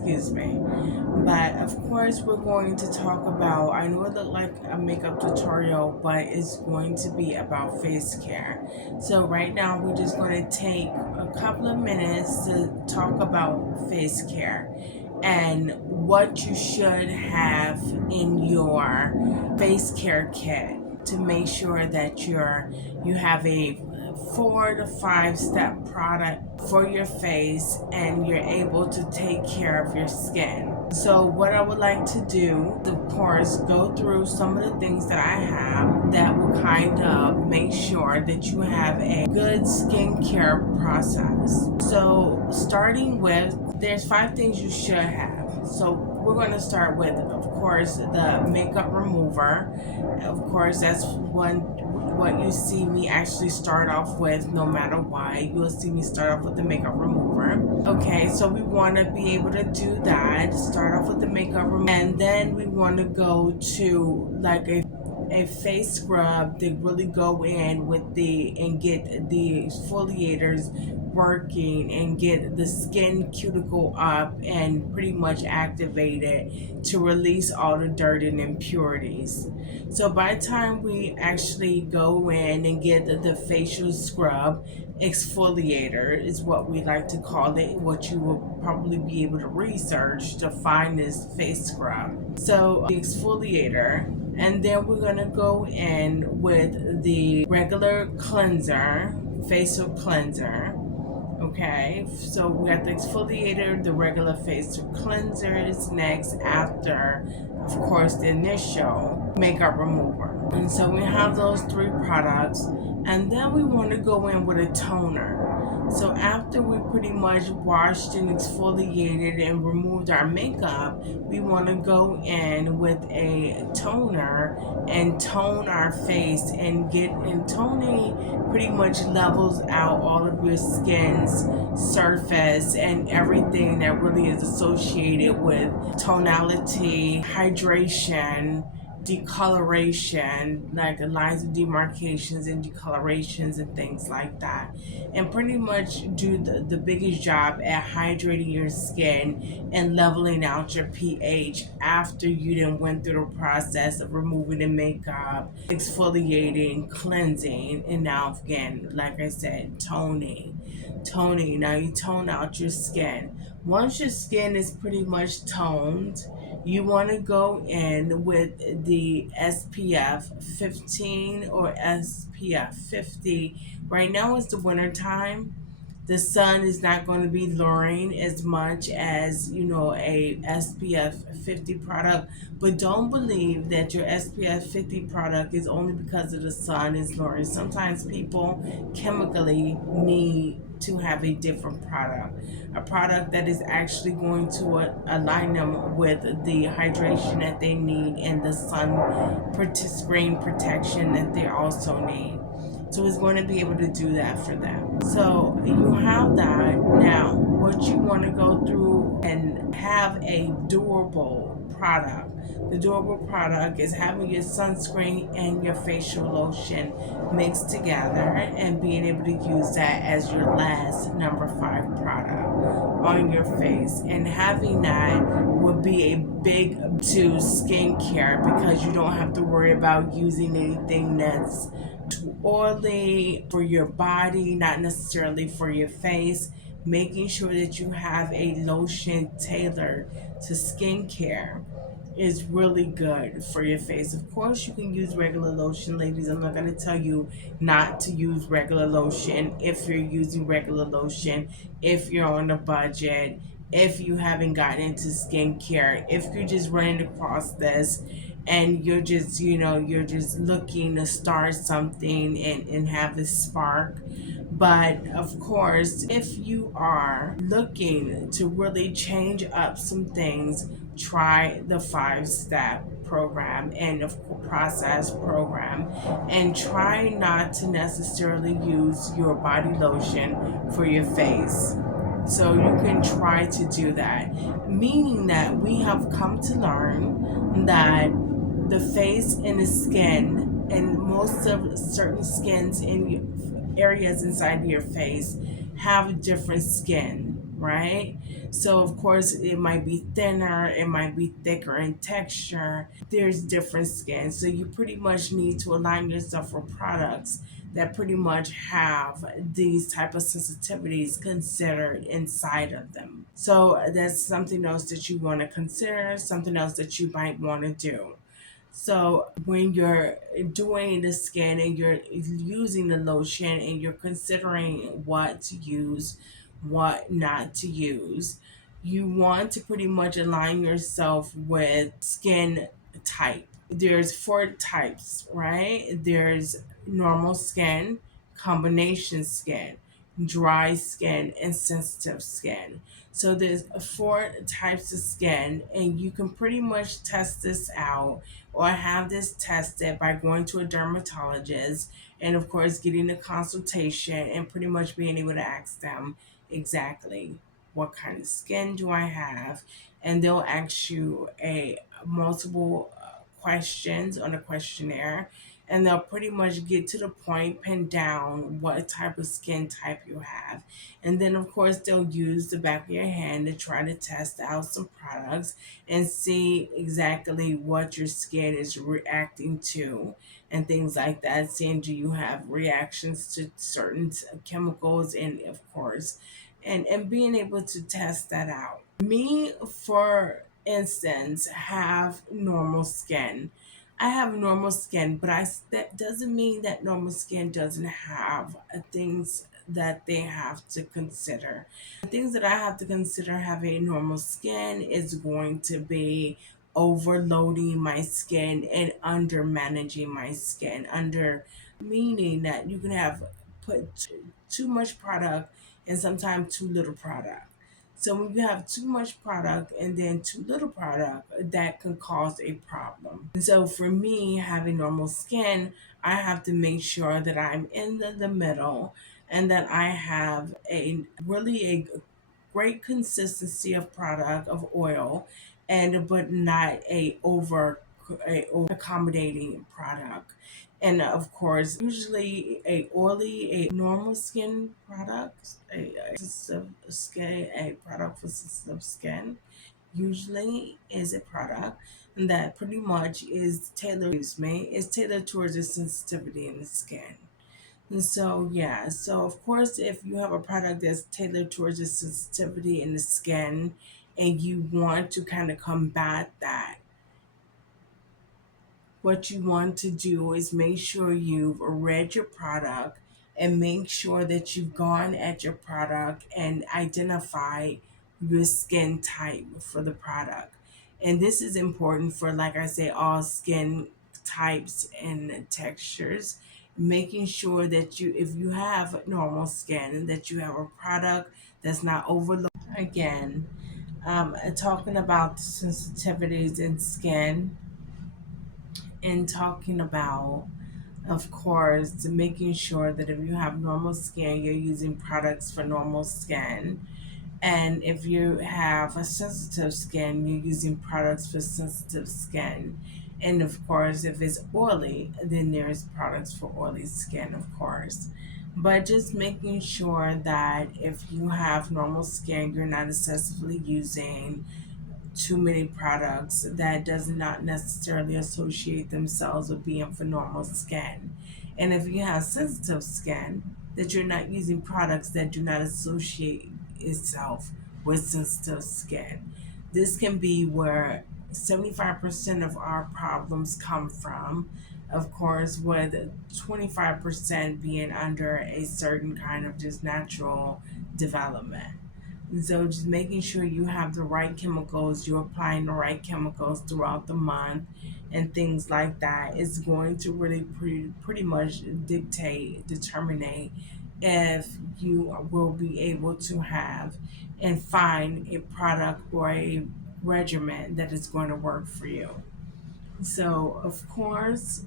excuse me. But of course, we're going to talk about, I know it looked like a makeup tutorial, but it's going to be about face care. So right now, we're just going to take a couple of minutes to talk about face care and what you should have in your face care kit to make sure that you have a 4 to 5 step product for your face and you're able to take care of your skin. So what I would like to do, of course, go through some of the things that I have that will kind of make sure that you have a good skincare process. So starting with, there's 5 things you should have. So we're going to start with, of course, the makeup remover. Of course, that's what you see me actually start off with. No matter why, you'll see me start off with the makeup remover. Okay, so we want to be able to do that. Start off with the makeup remover, and then we want to go to like a face scrub to really go in with and get the exfoliators working and get the skin cuticle up and pretty much activate it to release all the dirt and impurities. So by the time we actually go in and get the facial scrub, exfoliator is what we like to call it, what you will probably be able to research to find this face scrub. So the exfoliator, and then we're going to go in with the regular cleanser, facial cleanser. Okay, so we got the exfoliator, the regular facial cleanser is next after, of course, the initial makeup remover. And so we have those 3 products, and then we want to go in with a toner. So after we pretty much washed and exfoliated and removed our makeup, we want to go in with a toner and tone our face and toning pretty much levels out all of your skin's surface and everything that really is associated with tonality, hydration, decoloration, like lines of demarcations and decolorations and things like that, and pretty much do the biggest job at hydrating your skin and leveling out your pH after you then went through the process of removing the makeup, exfoliating, cleansing, and now again, like I said, toning. Now you tone out your skin. Once your skin is pretty much toned, you want to go in with the SPF 15 or SPF 50. Right now it's the winter time. The sun is not going to be luring as much as, a SPF 50 product. But don't believe that your SPF 50 product is only because of the sun is luring. Sometimes people chemically need to have a different product, a product that is actually going to align them with the hydration that they need and the screen protection that they also need. So it's going to be able to do that for them. So you have that. Now, what you want to go through and have a durable product. The durable product is having your sunscreen and your facial lotion mixed together and being able to use that as your last number 5 product on your face. And having that would be a big to skincare because you don't have to worry about using anything that's too oily for your body, not necessarily for your face. Making sure that you have a lotion tailored to skincare is really good for your face. Of course, you can use regular lotion, ladies. I'm not going to tell you not to use regular lotion if you're using regular lotion, if you're on a budget, if you haven't gotten into skincare, if you're just running across this and you're just, you're just looking to start something and have a spark. But of course, if you are looking to really change up some things, try the 5-step program and of course process program, and try not to necessarily use your body lotion for your face. So you can try to do that, meaning that we have come to learn that the face and the skin and most of certain skins in areas inside your face have different skin. right? So of course it might be thinner, it might be thicker in texture. There's different skin. So you pretty much need to align yourself for products that pretty much have these type of sensitivities considered inside of them. So that's something else that you want to consider, something else that you might want to do. So when you're doing the skin and you're using the lotion and you're considering what to use, what not to use, you want to pretty much align yourself with skin type. There's 4 types, right? There's normal skin, combination skin, dry skin, and sensitive skin. So there's 4 types of skin, and you can pretty much test this out or have this tested by going to a dermatologist and of course getting a consultation and pretty much being able to ask them exactly what kind of skin do I have, and they'll ask you a multiple questions on a questionnaire, and they'll pretty much get to the point, pin down what type of skin type you have. And then, of course, they'll use the back of your hand to try to test out some products and see exactly what your skin is reacting to and things like that. Seeing do you have reactions to certain chemicals, and of course, and being able to test that out. Me, for instance, have normal skin. I have normal skin, but that doesn't mean that normal skin doesn't have things that they have to consider. The things that I have to consider having normal skin is going to be overloading my skin and under managing my skin. Under meaning that you can have put too much product and sometimes too little product. So when you have too much product and then too little product, that can cause a problem. And so for me, having normal skin, I have to make sure that I'm in the middle and that I have a really a great consistency of product of oil, and but not a over accommodating product. And of course, usually a oily, a normal skin product, a sensitive skin, a product for sensitive skin, usually is a product that pretty much is tailored. Excuse me, is tailored towards the sensitivity in the skin. And so, yeah, so of course, if you have a product that's tailored towards the sensitivity in the skin and you want to kind of combat that, what you want to do is make sure you've read your product and make sure that you've gone at your product and identify your skin type for the product. And this is important for, like I say, all skin types and textures. Making sure that you, if you have normal skin, that you have a product that's not overloaded. Again, talking about the sensitivities in skin and talking about, of course, making sure that if you have normal skin, you're using products for normal skin. And if you have a sensitive skin, you're using products for sensitive skin. And of course, if it's oily, then there's products for oily skin, of course. But just making sure that if you have normal skin, you're not excessively using too many products that does not necessarily associate themselves with being for normal skin. And if you have sensitive skin, that you're not using products that do not associate itself with sensitive skin. This can be where 75% of our problems come from, of course, with 25% being under a certain kind of just natural development. So just making sure you have the right chemicals, you're applying the right chemicals throughout the month and things like that is going to really pretty much determine if you will be able to have and find a product or a regimen that is going to work for you. So, of course,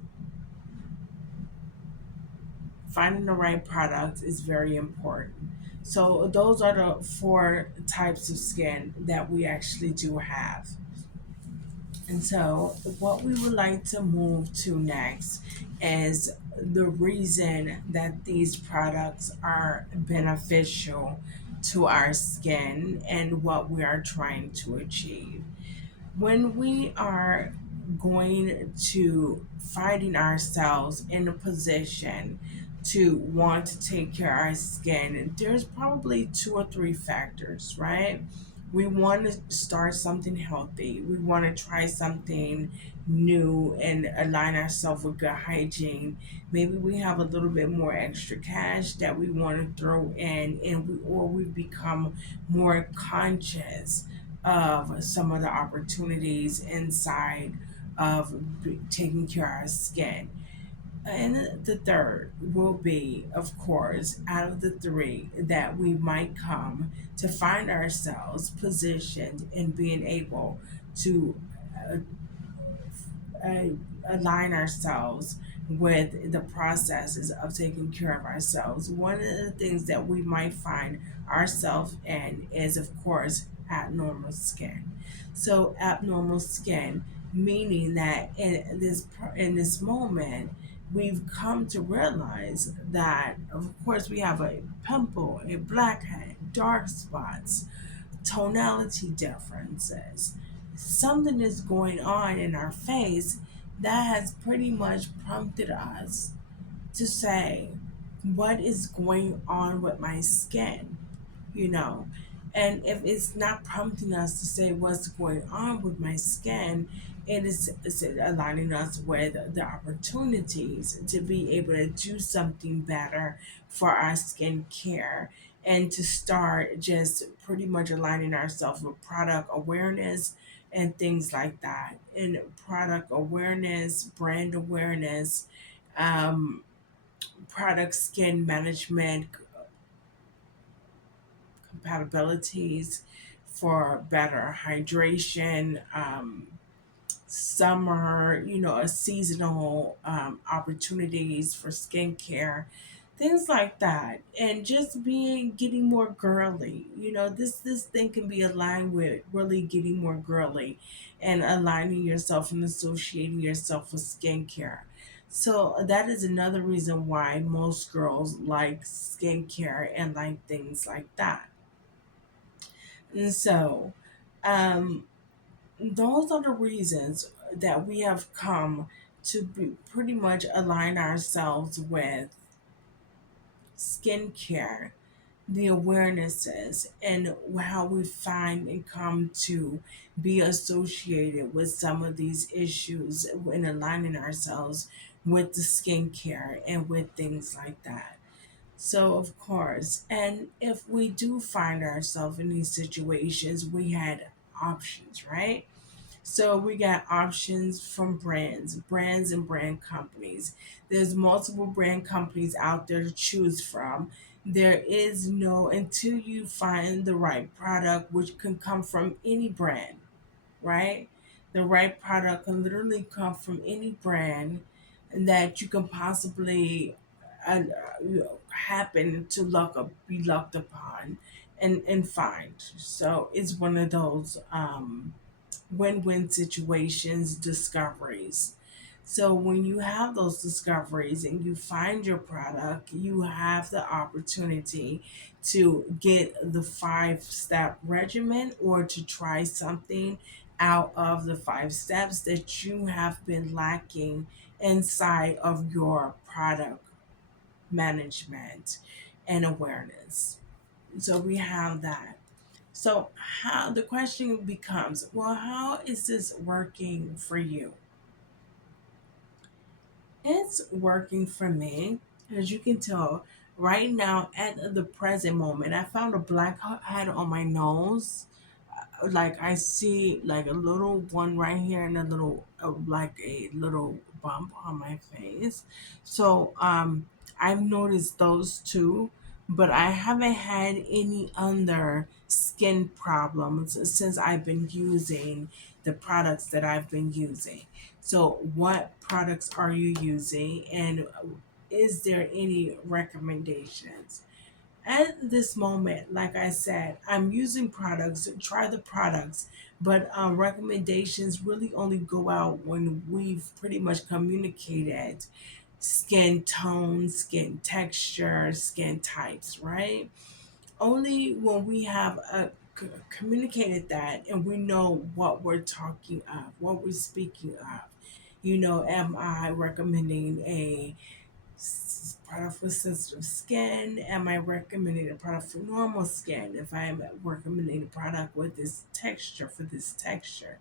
finding the right product is very important. So those are the 4 types of skin that we actually do have. And so what we would like to move to next is the reason that these products are beneficial to our skin and what we are trying to achieve. When we are going to finding ourselves in a position to want to take care of our skin, there's probably two or three factors, right? We want to start something healthy. We want to try something new and align ourselves with good hygiene. Maybe we have a little bit more extra cash that we want to throw in, and we become more conscious of some of the opportunities inside of taking care of our skin. And the third will be, of course, out of the three, that we might come to find ourselves positioned in being able to uh, uh, align ourselves with the processes of taking care of ourselves. One of the things that we might find ourselves in is, of course, abnormal skin. So, abnormal skin meaning that in this moment, we've come to realize that, of course, we have a pimple, a blackhead, dark spots, tonality differences. Something is going on in our face that has pretty much prompted us to say, what is going on with my skin? you know. And if it's not prompting us to say what's going on with my skin, it's aligning us with the opportunities to be able to do something better for our skin care and to start just pretty much aligning ourselves with product awareness and things like that. And product awareness, brand awareness, um, product skin management, compatibilities for better hydration, summer, a seasonal opportunities for skincare, things like that, and just getting more girly. This thing can be aligned with really getting more girly, and aligning yourself and associating yourself with skincare. So that is another reason why most girls like skincare and like things like that. And so, um, those are the reasons that we have come to pretty much align ourselves with skincare, the awarenesses, and how we find and come to be associated with some of these issues in aligning ourselves with the skincare and with things like that. So, of course, and if we do find ourselves in these situations, we had options, right? So we got options from brands and brand companies. There's multiple brand companies out there to choose from. There is no, until you find the right product, which can come from any brand, right? The right product can literally come from any brand that you can possibly happen to be lucked upon and find. So it's one of those win-win situations, discoveries. So when you have those discoveries and you find your product, you have the opportunity to get the 5-step regimen or to try something out of the 5 steps that you have been lacking inside of your product management and awareness. So we have that. So how the question becomes, well, how is this working for you? It's working for me. As you can tell, right now at the present moment, I found a black head on my nose. Like I see like a little one right here and a little like a little bump on my face. So I've noticed those two, but I haven't had any other skin problems since I've been using the products that I've been using. So what products are you using, and is there any recommendations? At this moment, like I said, I'm using products, try the products, but recommendations really only go out when we've pretty much communicated skin tone, skin texture, skin types, right? only when we have communicated that and we know what we're talking of, what we're speaking of. Am I recommending a product for sensitive skin? Am I recommending a product for normal skin? If I am recommending a product with this texture for this texture,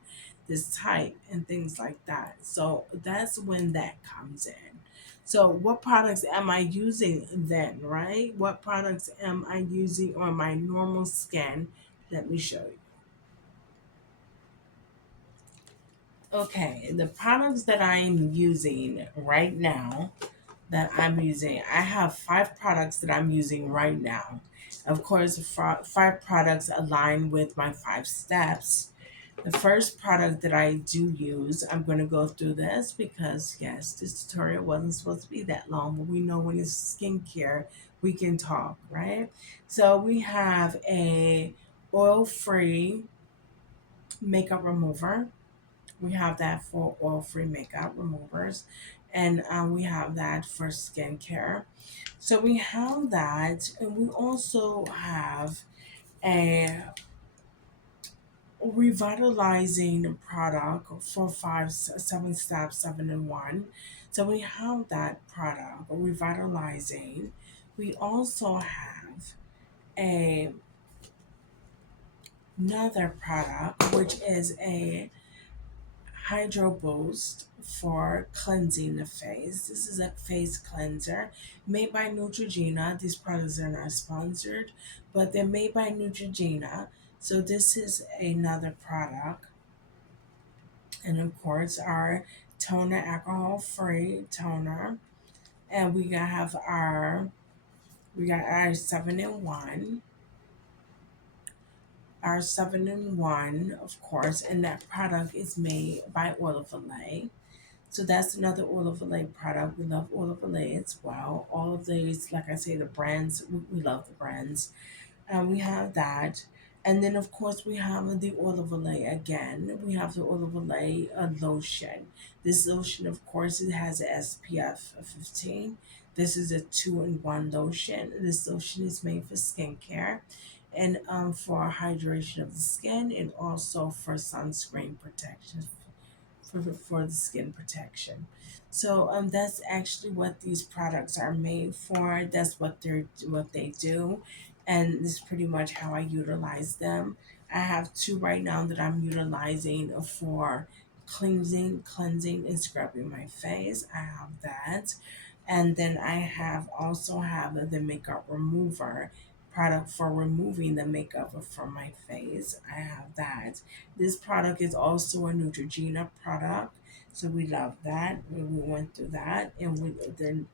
this type, and things like that. So that's when that comes in. So, what products am I using then, right? What products am I using on my normal skin? Let me show you. Okay, the products that I am using right now I have 5 products that I'm using right now. Of course, 5 products align with my 5 steps. The first product that I do use, I'm going to go through this because, yes, this tutorial wasn't supposed to be that long, but we know when it's skincare, we can talk, right? So we have a oil-free makeup remover. We have that for oil-free makeup removers, and we have that for skincare. So we have that, and we also have a revitalizing product for 7 steps, 7 in 1. So we have that product revitalizing. We also have a another product which is a Hydro Boost for cleansing the face. This is a face cleanser made by Neutrogena. These products are not sponsored, but they're made by Neutrogena. So this is another product. And of course, our toner, alcohol free toner. And we got our 7 in 1. Our 7 in 1, of course, and that product is made by Oil of Olay. So that's another Oil of Olay product. We love Oil of Olay as well. All of these, like I say, the brands, we love the brands. And we have that. And then, of course, we have the Oil of Olay again. We have the Oil of Olay lotion. This lotion, of course, it has a SPF of 15. This is a 2 in 1 lotion. This lotion is made for skincare and for hydration of the skin and also for sunscreen protection for the skin protection. So that's actually what these products are made for. That's what they do, and this is pretty much how I utilize them. I have 2 right now that I'm utilizing for cleansing, and scrubbing my face. I have that, and then I have also have the makeup remover product for removing the makeup from my face. I have that. This product is also a Neutrogena product, so we love that. We went through that, and the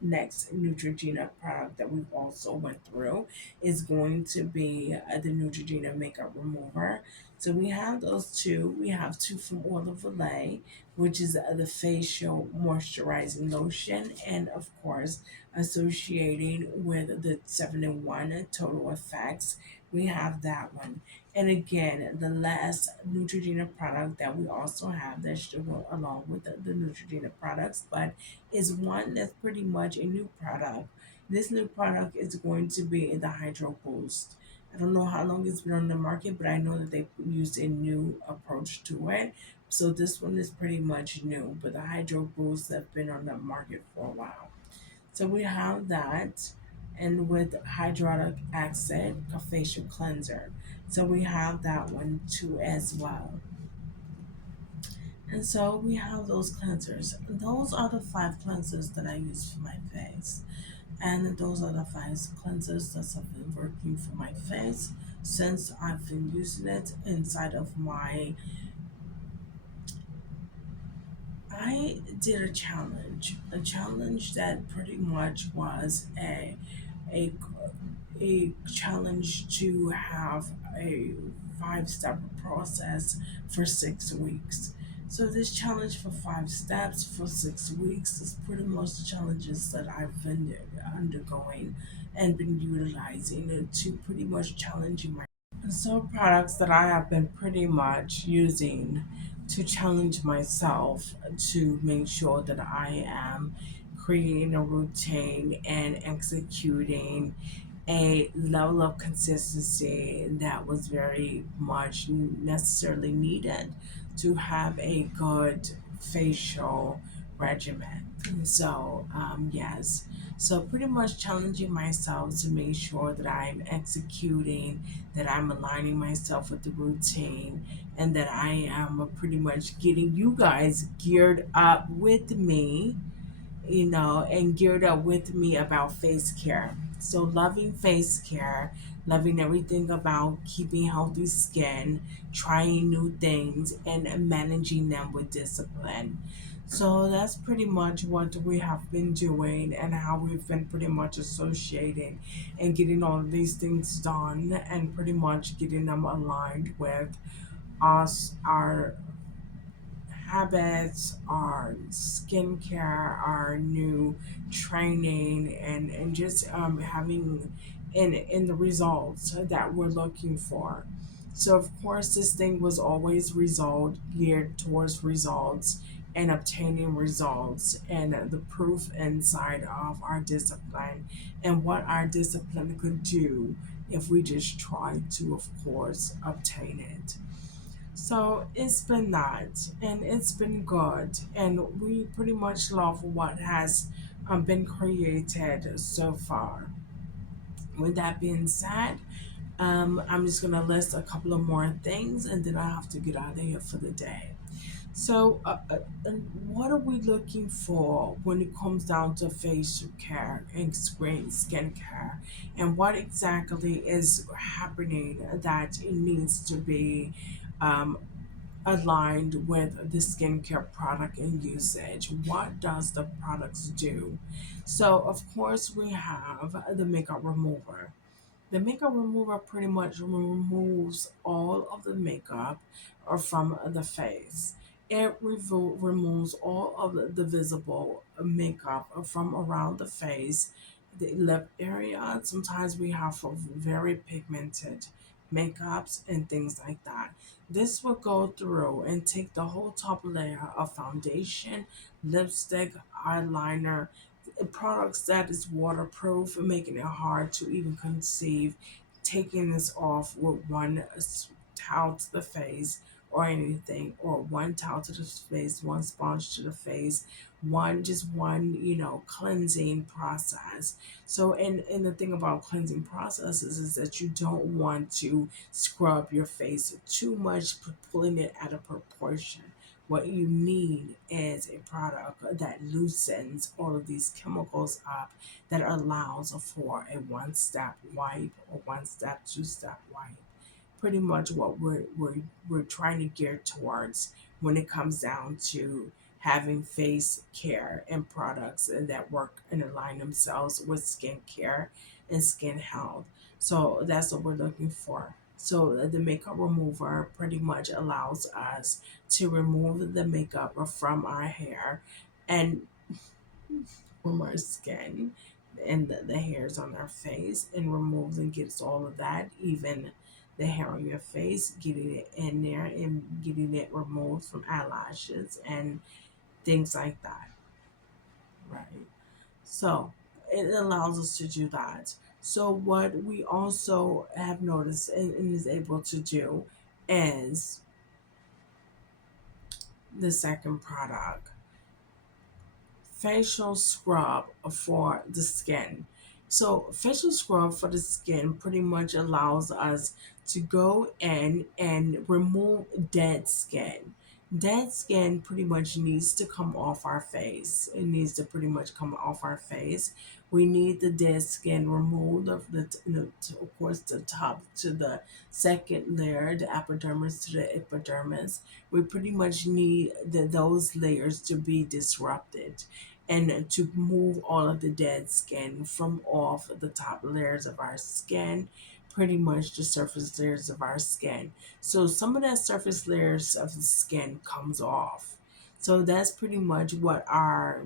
next Neutrogena product that we've also went through is going to be the Neutrogena makeup remover. So we have those 2. We have 2 from Oil of Olay, which is the facial moisturizing lotion, and of course, associating with the 7 in 1 total effects, we have that one. And again, the last Neutrogena product that we also have that should go along with the Neutrogena products, but is one that's pretty much a new product. This new product is going to be the Hydro Boost. I don't know how long it's been on the market, but I know that they used a new approach to it. So this one is pretty much new, but the Hydro Boost have been on the market for a while. So we have that, and with hyaluronic acid, a facial cleanser. So we have that one too as well. And so we have those cleansers. Those are the 5 cleansers that I use for my face. And those are the 5 cleansers that have been working for my face since I've been using it inside of my. I did a challenge that pretty much was a a challenge to have a 5 step process for 6 weeks. So this challenge for 5 steps for 6 weeks is pretty much the challenges that I've been undergoing and been utilizing to pretty much challenging my. So products that I have been pretty much using to challenge myself to make sure that I am creating a routine and executing a level of consistency that was very much necessarily needed to have a good facial regimen. So, yes. So, pretty much challenging myself to make sure that I'm executing, that I'm aligning myself with the routine, and that I am pretty much getting you guys geared up with me, and geared up with me about face care. So, loving face care, loving everything about keeping healthy skin, trying new things, and managing them with discipline. So, that's pretty much what we have been doing and how we've been pretty much associating and getting all of these things done and pretty much getting them aligned with us, our habits, our skincare, our new training, and just having in the results that we're looking for. So of course, this thing was always result geared towards results and obtaining results and the proof inside of our discipline and what our discipline could do if we just try to, of course, obtain it. So it's been that, and it's been good, and we pretty much love what has been created so far. With that being said, I'm just gonna list a couple of more things, and then I have to get out of here for the day. So, and what are we looking for when it comes down to facial care and skin care? And what exactly is happening that it needs to be um, aligned with the skincare product and usage? What does the products do? So, of course, we have the makeup remover. The makeup remover pretty much removes all of the makeup from the face. It removes all of the visible makeup from around the face, the lip area. Sometimes we have very pigmented makeups and things like that. This will go through and take the whole top layer of foundation, lipstick, eyeliner, products that is waterproof, making it hard to even conceive taking this off with one towel to the face or anything, or one towel to the face, one sponge to the face, one cleansing process. So, and the thing about cleansing processes is that you don't want to scrub your face too much, pulling it out of proportion. What you need is a product that loosens all of these chemicals up, that allows for a one-step wipe or one-step, two-step wipe. Pretty much what we're trying to gear towards when it comes down to having face care and products that work and align themselves with skin care and skin health. So that's what we're looking for. So the makeup remover pretty much allows us to remove the makeup from our hair and from our skin and the hairs on our face, and removes and gets all of that, even the hair on your face, getting it in there and getting it removed from eyelashes and things like that, right? So it allows us to do that. So what we also have noticed and is able to do is the second product, facial scrub for the skin. So, facial scrub for the skin pretty much allows us to go in and remove dead skin. Dead skin pretty much needs to come off our face. It needs to pretty much come off our face. We need the dead skin removed of course, the top to the second layer, the epidermis to the epidermis. We pretty much need those layers to be disrupted and to move all of the dead skin from off the top layers of our skin, pretty much the surface layers of our skin. So some of that surface layers of the skin comes off. So that's pretty much what our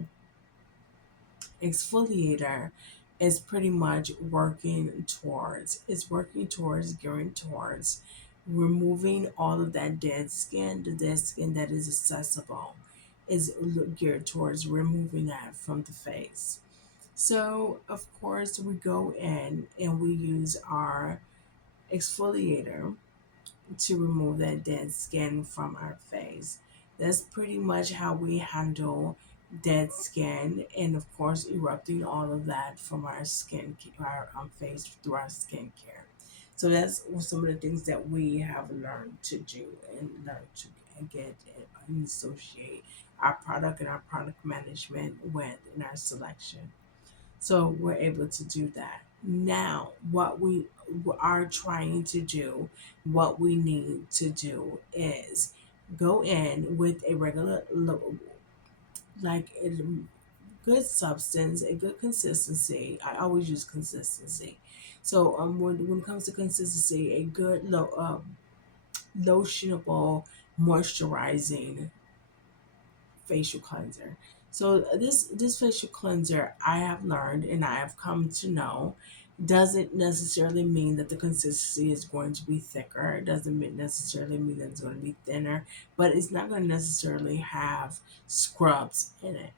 exfoliator is pretty much working towards. It's working towards, gearing towards removing all of that dead skin, the dead skin that is accessible is geared towards removing that from the face. So, of course, we go in and we use our exfoliator to remove that dead skin from our face. That's pretty much how we handle dead skin, and of course, erupting all of that from our our face through our skincare. So that's some of the things that we have learned to do and learn to get and associate our product and our product management with in our selection. So we're able to do that. Now, what we are trying to do, what we need to do is go in with a like a good substance, a good consistency. I always use consistency. So when it comes to consistency, a good lotionable, moisturizing facial cleanser. So this facial cleanser I have learned and I have come to know doesn't necessarily mean that the consistency is going to be thicker. It doesn't necessarily mean that it's going to be thinner, but it's not going to necessarily have scrubs in it.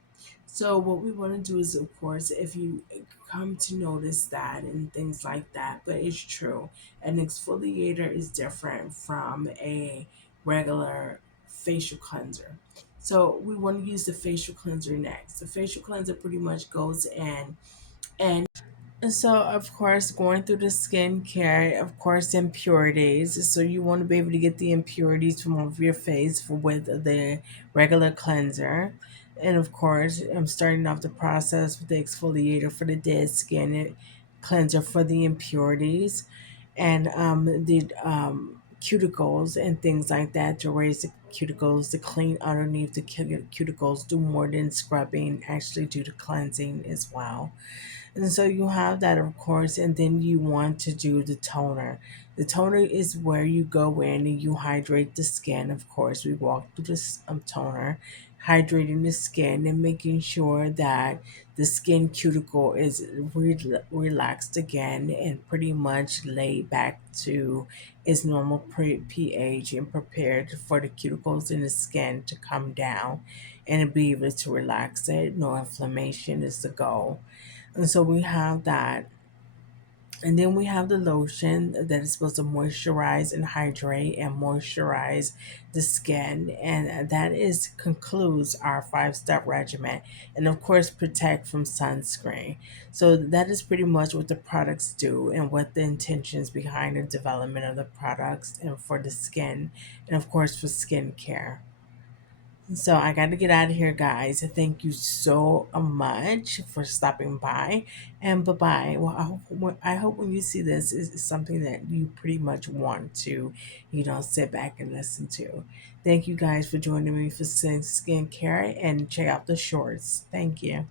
So what we want to do is, of course, if you come to notice that and things like that, but it's true, an exfoliator is different from a regular facial cleanser. So we want to use the facial cleanser next. The facial cleanser pretty much goes in and so, of course, going through the skincare, of course, impurities. So, you want to be able to get the impurities from off your face with the regular cleanser. And of course, I'm starting off the process with the exfoliator for the dead skin, cleanser for the impurities, and the cuticles and things like that to raise the cuticles, to clean underneath the cuticles, do more than scrubbing, actually do the cleansing as well. And so you have that, of course, and then you want to do the toner. The toner is where you go in and you hydrate the skin. Of course, we walk through this toner, hydrating the skin and making sure that the skin cuticle is relaxed again and pretty much laid back to its normal pH and prepared for the cuticles in the skin to come down and be able to relax it. No inflammation is the goal. And so we have that. And then we have the lotion that is supposed to moisturize and hydrate and moisturize the skin. And that is concludes our 5 step regimen. And of course, protect from sunscreen. So that is pretty much what the products do and what the intentions behind the development of the products and for the skin and of course for skincare. So I got to get out of here, guys. Thank you so much for stopping by, and bye bye. Well, I hope when you see this is something that you pretty much want to, sit back and listen to. Thank you guys for joining me for skincare and check out the shorts. Thank you.